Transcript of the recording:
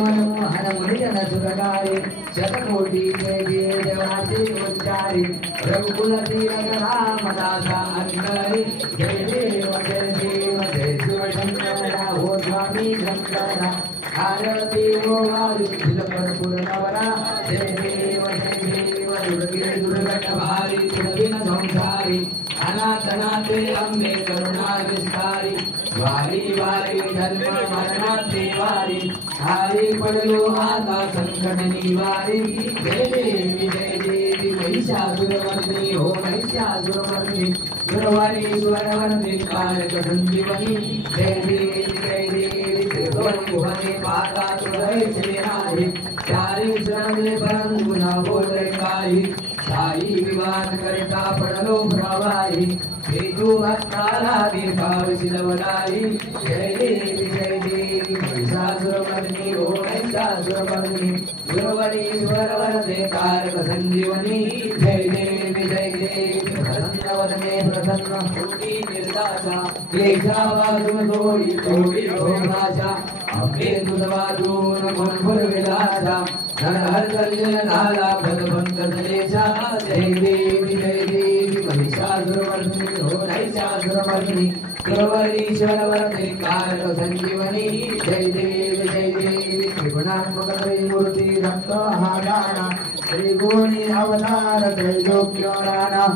मनमोहन मुनिजन सुरगारी शतकोटी जय जय देवाचे उच्चारी रघुकुल तिलक रामदासा अंतरी जय देव जय शिवशंकरा हो स्वामी शंकरा आरती हो वायु पूर्णवरा जय देव दुर्गे दुर्गट भारी दुर्गिन संसारी अनाथनाथे अम्बे करुणा विस्तारी वारी वारी धर्म मरणाचे वारी हारी पडलो आता संकट निवारी जय देवी महिषासुरमर्दिनी हो महिषासुरमर्दिनी सुरवारी सुरवर्णी कारक संजीवनी जय देवी त्रिभुवने पाता तुझे श्रीनारी चारी श्रवणे परंगुना बोले काही साई विवाद करता पडलो प्रवाही हेतु भक्ताला दीर्घाव शिलवलाई जय देवी महिषासुरमर्दिनी हो महिषासुरमर्दिनी सुरवरी सुरवरदे कारक संजीवनी जय देवी प्रसन्नवदने प्रसन्न कोटी निर्दाशा क्लेशावासुम थोडी थोडी भोगाशा अप्पे तुझवाजून गुणफुल विलासा नर हर कल्याण झाला भगवंत जलेशा जय देवी महिषासुरमर्दिनी हो महिषासुरमर्दिनी सुरवरीश्वर वरदे कारक संजीवनी जय देवी त्रिगुणात्मक त्रयमूर्ति रक्त हाराणा त्रिगुणी अवतार त्रैलोक्य राणा।